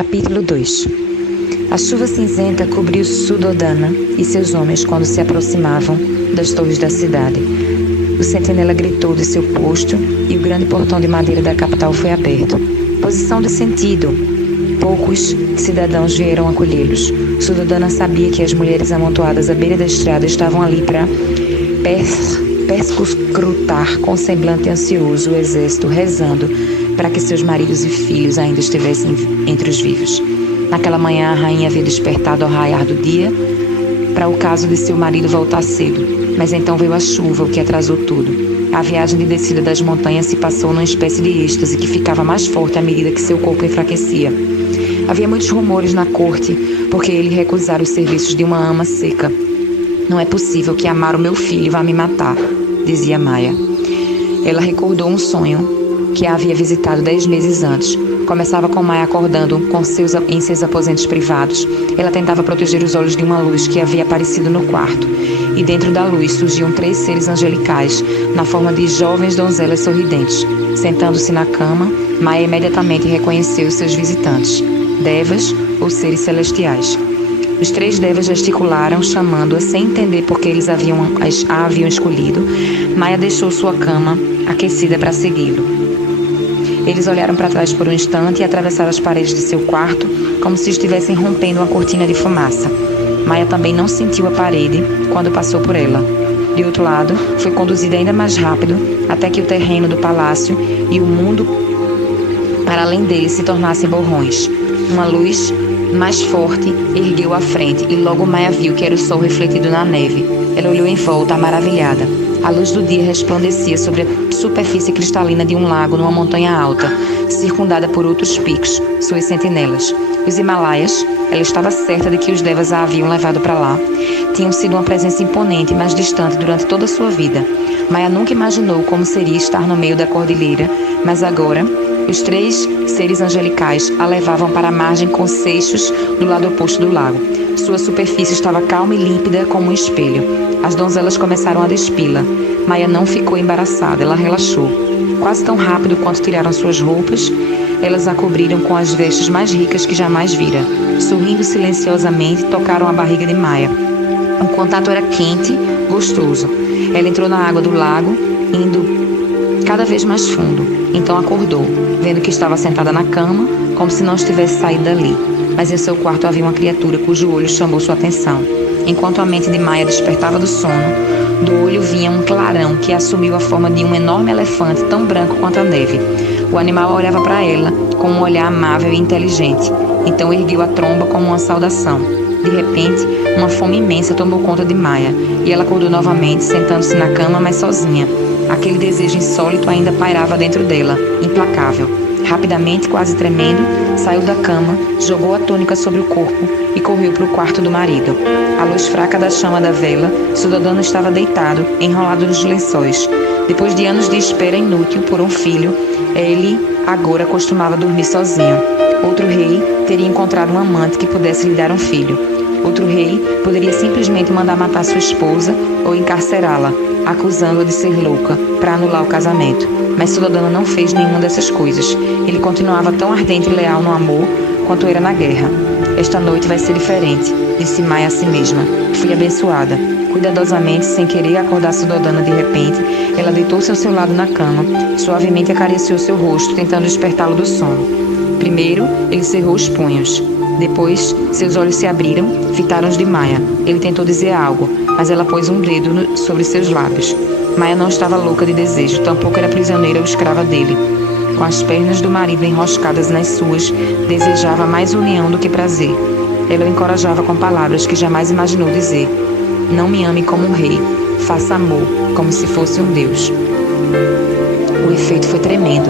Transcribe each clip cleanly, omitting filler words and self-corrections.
Capítulo 2. A chuva cinzenta cobriu Sudodana e seus homens quando se aproximavam das torres da cidade. O sentinela gritou de seu posto e o grande portão de madeira da capital foi aberto. Posição de sentido. Poucos cidadãos vieram acolhê-los. Sudodana sabia que as mulheres amontoadas à beira da estrada estavam ali para perscrutar com semblante ansioso o exército, rezando para que seus maridos e filhos ainda estivessem entre os vivos. Naquela manhã, a rainha havia despertado ao raiar do dia para o caso de seu marido voltar cedo. Mas então veio a chuva, o que atrasou tudo. A viagem de descida das montanhas se passou numa espécie de êxtase que ficava mais forte à medida que seu corpo enfraquecia. Havia muitos rumores na corte, porque ele recusara os serviços de uma ama seca. Não é possível que amar o meu filho vá me matar, dizia Maia. Ela recordou um sonho que a havia visitado 10 meses antes. Começava com Maia acordando em seus aposentos privados. Ela tentava proteger os olhos de uma luz que havia aparecido no quarto. E dentro da luz surgiam 3 seres angelicais, na forma de jovens donzelas sorridentes. Sentando-se na cama, Maia imediatamente reconheceu os seus visitantes, devas ou seres celestiais. Os 3 devas gesticularam, chamando-a sem entender por que eles a haviam escolhido. Maia deixou sua cama aquecida para segui-lo. Eles olharam para trás por um instante e atravessaram as paredes de seu quarto, como se estivessem rompendo uma cortina de fumaça. Maia também não sentiu a parede quando passou por ela. De outro lado, foi conduzida ainda mais rápido, até que o terreno do palácio e o mundo para além dele se tornassem borrões. Uma luz mais forte ergueu à frente e logo Maia viu que era o sol refletido na neve. Ela olhou em volta, maravilhada. A luz do dia resplandecia sobre a superfície cristalina de um lago numa montanha alta, circundada por outros picos, suas sentinelas. Os Himalaias, ela estava certa de que os devas a haviam levado para lá, tinham sido uma presença imponente, mas distante durante toda a sua vida. Maia nunca imaginou como seria estar no meio da cordilheira, mas agora os 3 seres angelicais a levavam para a margem com seixos do lado oposto do lago. Sua superfície estava calma e límpida como um espelho. As donzelas começaram a despi-la. Maia não ficou embaraçada, ela relaxou. Quase tão rápido quanto tiraram suas roupas, elas a cobriram com as vestes mais ricas que jamais vira. Sorrindo silenciosamente, tocaram a barriga de Maia. O contato era quente, gostoso. Ela entrou na água do lago, indo cada vez mais fundo. Então acordou, vendo que estava sentada na cama, como se não estivesse saído dali. Mas em seu quarto havia uma criatura cujo olho chamou sua atenção. Enquanto a mente de Maia despertava do sono, do olho vinha um clarão que assumiu a forma de um enorme elefante tão branco quanto a neve. O animal olhava para ela com um olhar amável e inteligente. Então ergueu a tromba como uma saudação. De repente, uma fome imensa tomou conta de Maia e ela acordou novamente, sentando-se na cama, mas sozinha. Aquele desejo insólito ainda pairava dentro dela, implacável. Rapidamente, quase tremendo, saiu da cama, jogou a túnica sobre o corpo e correu para o quarto do marido. À luz fraca da chama da vela, Sudodana estava deitado, enrolado nos lençóis. Depois de anos de espera inútil por um filho, ele agora costumava dormir sozinho. Outro rei teria encontrado um amante que pudesse lhe dar um filho. Outro rei poderia simplesmente mandar matar sua esposa ou encarcerá-la, acusando-a de ser louca, para anular o casamento. Mas Sudodana não fez nenhuma dessas coisas. Ele continuava tão ardente e leal no amor quanto era na guerra. Esta noite vai ser diferente, disse Maia a si mesma. Fui abençoada. Cuidadosamente, sem querer acordar Sudodana de repente, ela deitou-se ao seu lado na cama, suavemente acariciou seu rosto, tentando despertá-lo do sono. Primeiro, ele cerrou os punhos. Depois, seus olhos se abriram, fitaram os de Maia. Ele tentou dizer algo, mas ela pôs um dedo sobre seus lábios. Maia não estava louca de desejo, tampouco era prisioneira ou escrava dele. Com as pernas do marido enroscadas nas suas, desejava mais união do que prazer. Ela o encorajava com palavras que jamais imaginou dizer. Não me ame como um rei, faça amor como se fosse um deus. O efeito foi tremendo.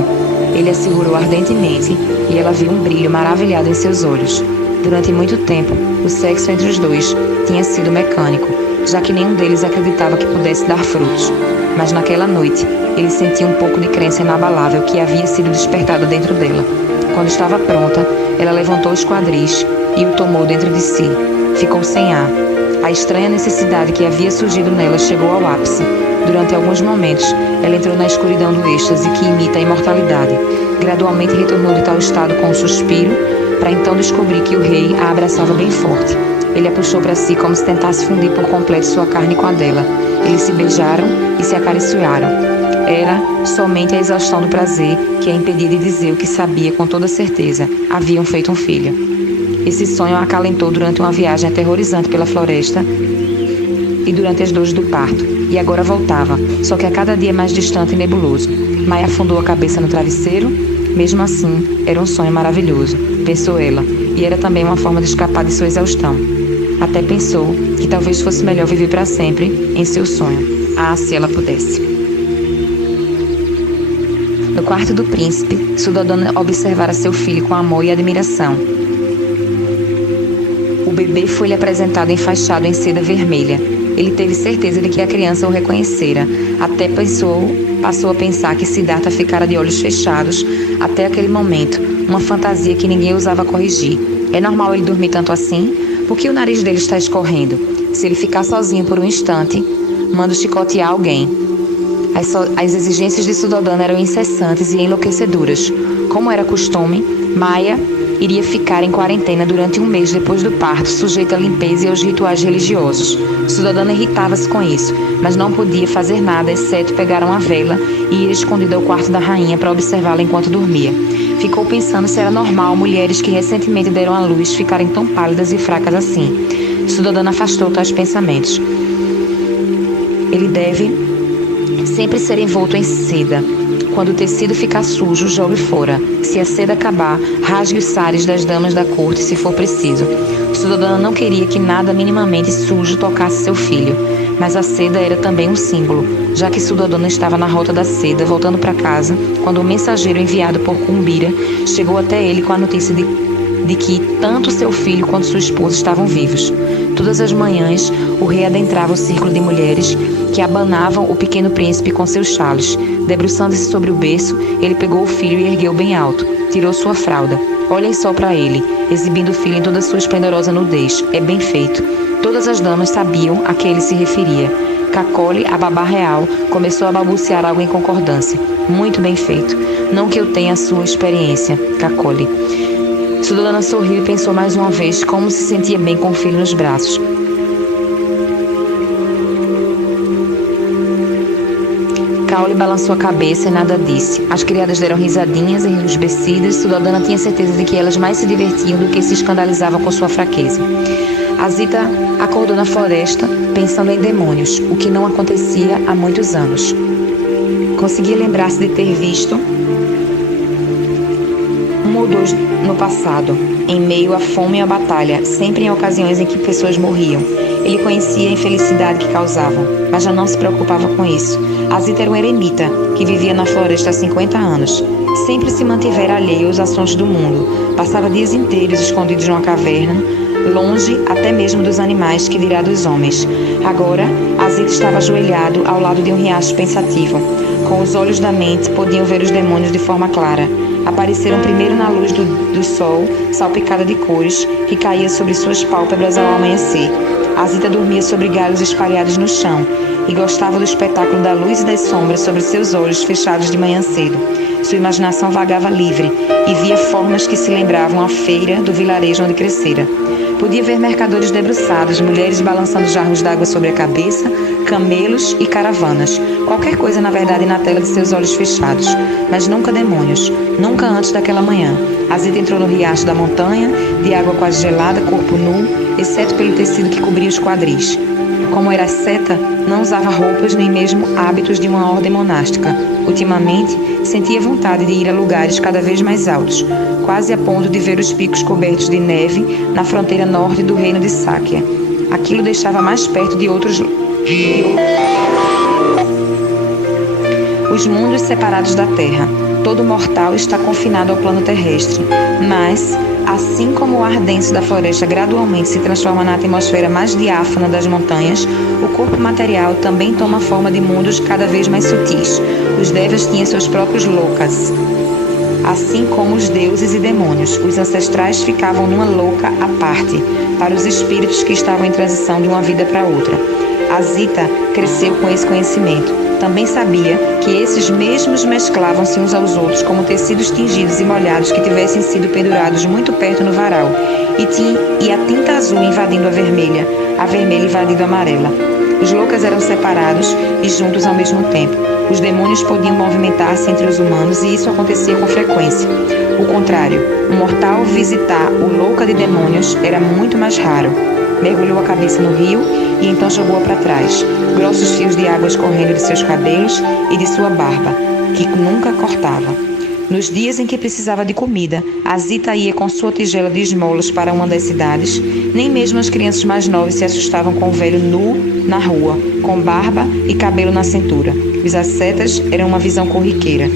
Ele a segurou ardentemente e ela viu um brilho maravilhado em seus olhos. Durante muito tempo, o sexo entre os dois tinha sido mecânico, já que nenhum deles acreditava que pudesse dar frutos. Mas naquela noite, ele sentia um pouco de crença inabalável que havia sido despertada dentro dela. Quando estava pronta, ela levantou os quadris e o tomou dentro de si. Ficou sem ar. A estranha necessidade que havia surgido nela chegou ao ápice. Durante alguns momentos, ela entrou na escuridão do êxtase que imita a imortalidade. Gradualmente retornou de tal estado com um suspiro, para então descobrir que o rei a abraçava bem forte. Ele a puxou para si como se tentasse fundir por completo sua carne com a dela. Eles se beijaram e se acariciaram. Era somente a exaustão do prazer que a impedia de dizer o que sabia com toda certeza. Haviam feito um filho. Esse sonho a acalentou durante uma viagem aterrorizante pela floresta e durante as dores do parto. E agora voltava, só que a cada dia mais distante e nebuloso. Maia afundou a cabeça no travesseiro. Mesmo assim, era um sonho maravilhoso, pensou ela, e era também uma forma de escapar de sua exaustão. Até pensou que talvez fosse melhor viver para sempre em seu sonho. Ah, se ela pudesse. No quarto do príncipe, Suddhodana observara seu filho com amor e admiração. O bebê foi-lhe apresentado enfaixado em seda vermelha. Ele teve certeza de que a criança o reconhecera. Até passou a pensar que Siddhartha ficara de olhos fechados até aquele momento, uma fantasia que ninguém ousava corrigir. É normal ele dormir tanto assim? Por que o nariz dele está escorrendo? Se ele ficar sozinho por um instante, manda chicotear alguém. As exigências de Suddhodana eram incessantes e enlouquecedoras. Como era costume, Maia iria ficar em quarentena durante um mês depois do parto, sujeita à limpeza e aos rituais religiosos. Suddhodana irritava-se com isso, mas não podia fazer nada, exceto pegar uma vela e ir escondida ao quarto da rainha para observá-la enquanto dormia. Ficou pensando se era normal mulheres que recentemente deram à luz ficarem tão pálidas e fracas assim. Suddhodana afastou tais pensamentos. Ele deve sempre ser envolto em seda. Quando o tecido ficar sujo, jogue fora. Se a seda acabar, rasgue os sares das damas da corte se for preciso. Suddhodana não queria que nada minimamente sujo tocasse seu filho, mas a seda era também um símbolo, já que Suddhodana estava na rota da seda, voltando para casa, quando o mensageiro enviado por Kumbhira chegou até ele com a notícia de que tanto seu filho quanto sua esposa estavam vivos. Todas as manhãs, o rei adentrava o círculo de mulheres que abanavam o pequeno príncipe com seus chales. Debruçando-se sobre o berço, ele pegou o filho e ergueu bem alto. Tirou sua fralda. Olhem só para ele, exibindo o filho em toda sua esplendorosa nudez. É bem feito. Todas as damas sabiam a que ele se referia. Kakoli, a babá real, começou a balbuciar algo em concordância. Muito bem feito. Não que eu tenha a sua experiência, Kakoli. Suddhodana sorriu e pensou mais uma vez como se sentia bem com o filho nos braços. Kaoli balançou a cabeça e nada disse. As criadas deram risadinhas e esbecidas. Suddhodana tinha certeza de que elas mais se divertiam do que se escandalizavam com sua fraqueza. Azita acordou na floresta, pensando em demônios, o que não acontecia há muitos anos. Conseguia lembrar-se de ter visto um ou dois no passado, em meio à fome e à batalha, sempre em ocasiões em que pessoas morriam. Ele conhecia a infelicidade que causavam, mas já não se preocupava com isso. Azita era um eremita que vivia na floresta há 50 anos. Sempre se mantivera alheio aos assuntos do mundo. Passava dias inteiros escondidos numa caverna, longe até mesmo dos animais, que dirá dos homens. Agora, Azita estava ajoelhado ao lado de um riacho pensativo. Com os olhos da mente, podiam ver os demônios de forma clara. Apareceram primeiro na luz do sol, salpicada de cores, que caía sobre suas pálpebras ao amanhecer. Azita dormia sobre galhos espalhados no chão e gostava do espetáculo da luz e das sombras sobre seus olhos fechados de manhã cedo. Sua imaginação vagava livre e via formas que se lembravam a feira do vilarejo onde crescera. Podia ver mercadores debruçados, mulheres balançando jarros d'água sobre a cabeça, camelos e caravanas. Qualquer coisa, na verdade, na tela de seus olhos fechados. Mas nunca demônios. Nunca antes daquela manhã. Azita entrou no riacho da montanha, de água quase gelada, corpo nu, exceto pelo tecido que cobria os quadris. Como era asceta, não usava roupas nem mesmo hábitos de uma ordem monástica. Ultimamente, sentia vontade de ir a lugares cada vez mais altos, quase a ponto de ver os picos cobertos de neve na fronteira norte do reino de Sakya. Aquilo deixava mais perto de outros os mundos separados da Terra. Todo mortal está confinado ao plano terrestre, mas, assim como o ar denso da floresta gradualmente se transforma na atmosfera mais diáfana das montanhas, o corpo material também toma forma de mundos cada vez mais sutis. Os devas tinham seus próprios lokas, assim como os deuses e demônios. Os ancestrais ficavam numa loka à parte, para os espíritos que estavam em transição de uma vida para outra. Azita cresceu com esse conhecimento. também sabia que esses mesmos mesclavam-se uns aos outros como tecidos tingidos e molhados que tivessem sido pendurados muito perto no varal, e a tinta azul invadindo a vermelha invadindo a amarela. Os loucas eram separados e juntos ao mesmo tempo. Os demônios podiam movimentar-se entre os humanos e isso acontecia com frequência. O contrário, um mortal visitar o louca de demônios era muito mais raro. Mergulhou a cabeça no rio e então jogou-a para trás, grossos fios de água escorrendo de seus cabelos e de sua barba, que nunca cortava. Nos dias em que precisava de comida, Azita ia com sua tigela de esmolas para uma das cidades. Nem mesmo as crianças mais novas se assustavam com o velho nu na rua, com barba e cabelo na cintura. Os ascetas eram uma visão corriqueira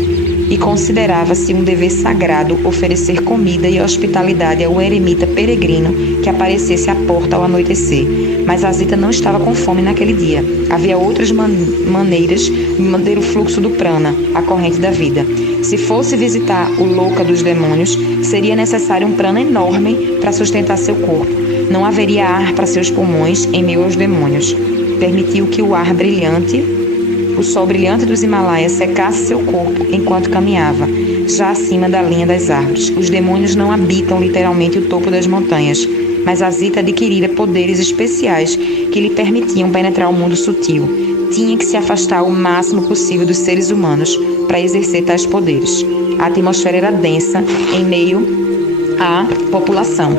e considerava-se um dever sagrado oferecer comida e hospitalidade ao eremita peregrino que aparecesse à porta ao anoitecer. Mas Azita não estava com fome naquele dia. Havia outras maneiras de manter o fluxo do prana, a corrente da vida. Se fosse visitar o louca dos demônios, seria necessário um prana enorme para sustentar seu corpo. Não haveria ar para seus pulmões em meio aos demônios. Permitiu que o sol brilhante dos Himalaias secasse seu corpo enquanto caminhava, já acima da linha das árvores. Os demônios não habitam literalmente o topo das montanhas, mas Azita adquirira poderes especiais que lhe permitiam penetrar o mundo sutil. Tinha que se afastar o máximo possível dos seres humanos para exercer tais poderes. A atmosfera era densa em meio à população.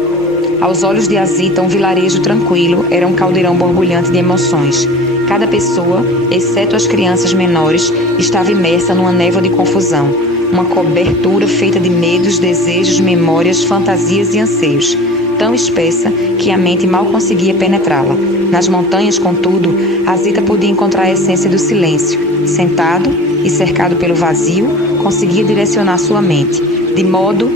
Aos olhos de Azita, um vilarejo tranquilo era um caldeirão borbulhante de emoções. Cada pessoa, exceto as crianças menores, estava imersa numa névoa de confusão, uma cobertura feita de medos, desejos, memórias, fantasias e anseios, tão espessa que a mente mal conseguia penetrá-la. Nas montanhas, contudo, Azita podia encontrar a essência do silêncio. Sentado e cercado pelo vazio, conseguia direcionar sua mente, de modo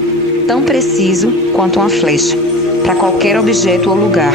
tão preciso quanto uma flecha, para qualquer objeto ou lugar.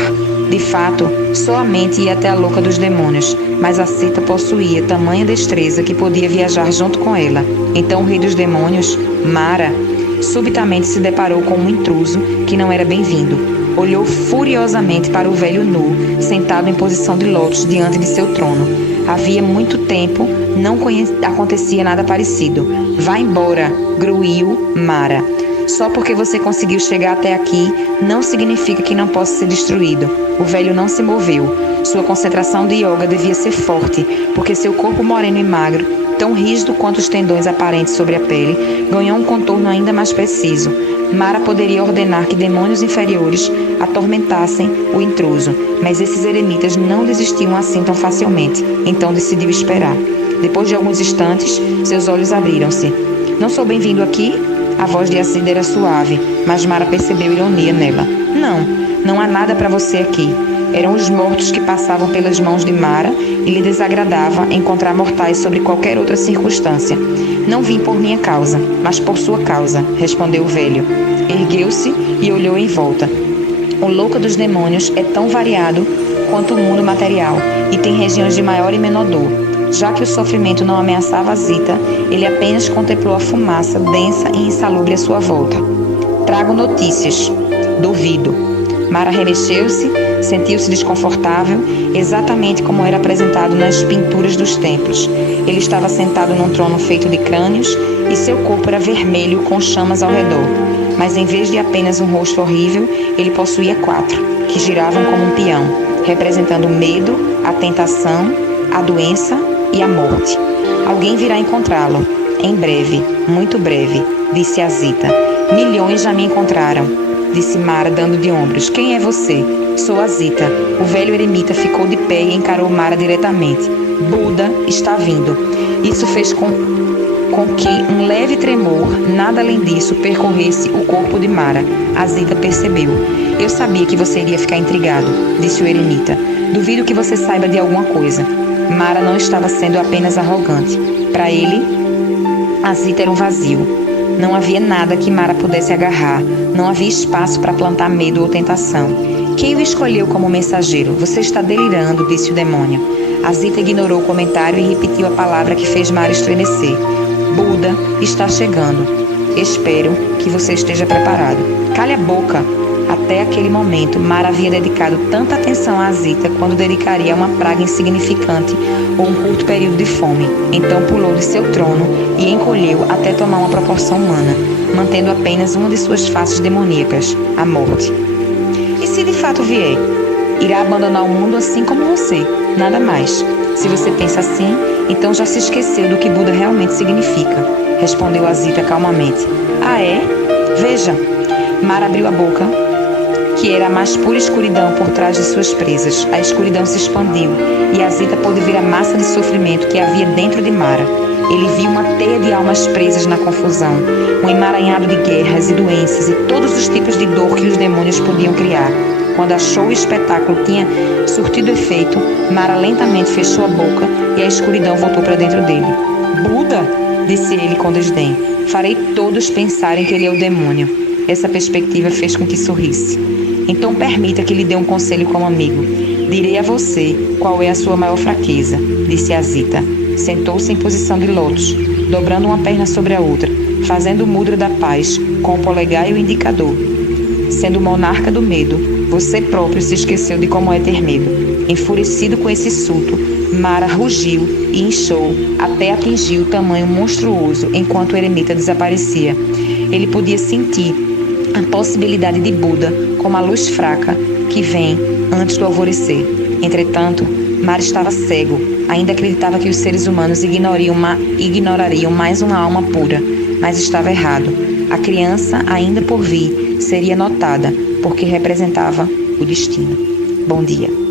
De fato, só a mente ia até a louca dos demônios, mas Azita possuía tamanha destreza que podia viajar junto com ela. Então o rei dos demônios, Mara, subitamente se deparou com um intruso que não era bem-vindo. Olhou furiosamente para o velho nu, sentado em posição de lótus diante de seu trono. Havia muito tempo não acontecia nada parecido. Vá embora, gruiu Mara. Só porque você conseguiu chegar até aqui, não significa que não possa ser destruído. O velho não se moveu. Sua concentração de yoga devia ser forte, porque seu corpo moreno e magro, tão rígido quanto os tendões aparentes sobre a pele, ganhou um contorno ainda mais preciso. Mara poderia ordenar que demônios inferiores atormentassem o intruso, mas esses eremitas não desistiam assim tão facilmente, então decidiu esperar. Depois de alguns instantes, seus olhos abriram-se. Não sou bem-vindo aqui? A voz de Azita era suave, mas Mara percebeu ironia nela. Não há nada para você aqui. Eram os mortos que passavam pelas mãos de Mara e lhe desagradava encontrar mortais sobre qualquer outra circunstância. Não vim por minha causa, mas por sua causa, respondeu o velho. Ergueu-se e olhou em volta. O louco dos demônios é tão variado quanto o mundo material e tem regiões de maior e menor dor. Já que o sofrimento não ameaçava Azita, ele apenas contemplou a fumaça densa e insalubre à sua volta. Trago notícias. Duvido. Mara remexeu-se, sentiu-se desconfortável, exatamente como era apresentado nas pinturas dos templos. Ele estava sentado num trono feito de crânios e seu corpo era vermelho com chamas ao redor. Mas em vez de apenas um rosto horrível, ele possuía 4, que giravam como um peão, representando o medo, a tentação, a doença e a morte. Alguém virá encontrá-lo. Em breve, muito breve, disse Azita. Milhões já me encontraram, disse Mara, dando de ombros. Quem é você? Sou Azita. O velho eremita ficou de pé e encarou Mara diretamente. Buda está vindo. Isso fez com que um leve tremor, nada além disso, percorresse o corpo de Mara. Azita percebeu. Eu sabia que você iria ficar intrigado, disse o eremita. Duvido que você saiba de alguma coisa. Mara não estava sendo apenas arrogante. Para ele, Azita era um vazio. Não havia nada que Mara pudesse agarrar. Não havia espaço para plantar medo ou tentação. Quem o escolheu como mensageiro? Você está delirando, disse o demônio. Azita ignorou o comentário e repetiu a palavra que fez Mara estremecer. Buda está chegando. Espero que você esteja preparado. Cale a boca, Até aquele momento, Mara havia dedicado tanta atenção a Zita quanto dedicaria a uma praga insignificante ou um curto período de fome. Então pulou de seu trono e encolheu até tomar uma proporção humana, mantendo apenas uma de suas faces demoníacas, a morte. E se de fato vier? Irá abandonar o mundo assim como você, nada mais. Se você pensa assim, então já se esqueceu do que Buda realmente significa, respondeu Zita calmamente. Ah, é? Veja. Mara abriu a boca, que era a mais pura escuridão por trás de suas presas. A escuridão se expandiu e Zita pôde ver a massa de sofrimento que havia dentro de Mara. Ele viu uma teia de almas presas na confusão, um emaranhado de guerras e doenças e todos os tipos de dor que os demônios podiam criar. Quando achou o espetáculo tinha surtido efeito, Mara lentamente fechou a boca e a escuridão voltou para dentro dele. Buda, disse ele com desdém, farei todos pensarem que ele é o demônio. Essa perspectiva fez com que sorrisse. Então permita que lhe dê um conselho como amigo. Direi a você qual é a sua maior fraqueza, disse Zita. Sentou-se em posição de lótus, dobrando uma perna sobre a outra, fazendo o mudra da paz com o polegar e o indicador. Sendo monarca do medo, você próprio se esqueceu de como é ter medo. Enfurecido com esse insulto, Mara rugiu e inchou até atingir o tamanho monstruoso enquanto o eremita desaparecia. Ele podia sentir a possibilidade de Buda como a luz fraca que vem antes do alvorecer. Entretanto, Mara estava cego. Ainda acreditava que os seres humanos ignorariam mais uma alma pura, mas estava errado. A criança, ainda por vir, seria notada, porque representava o destino. Bom dia.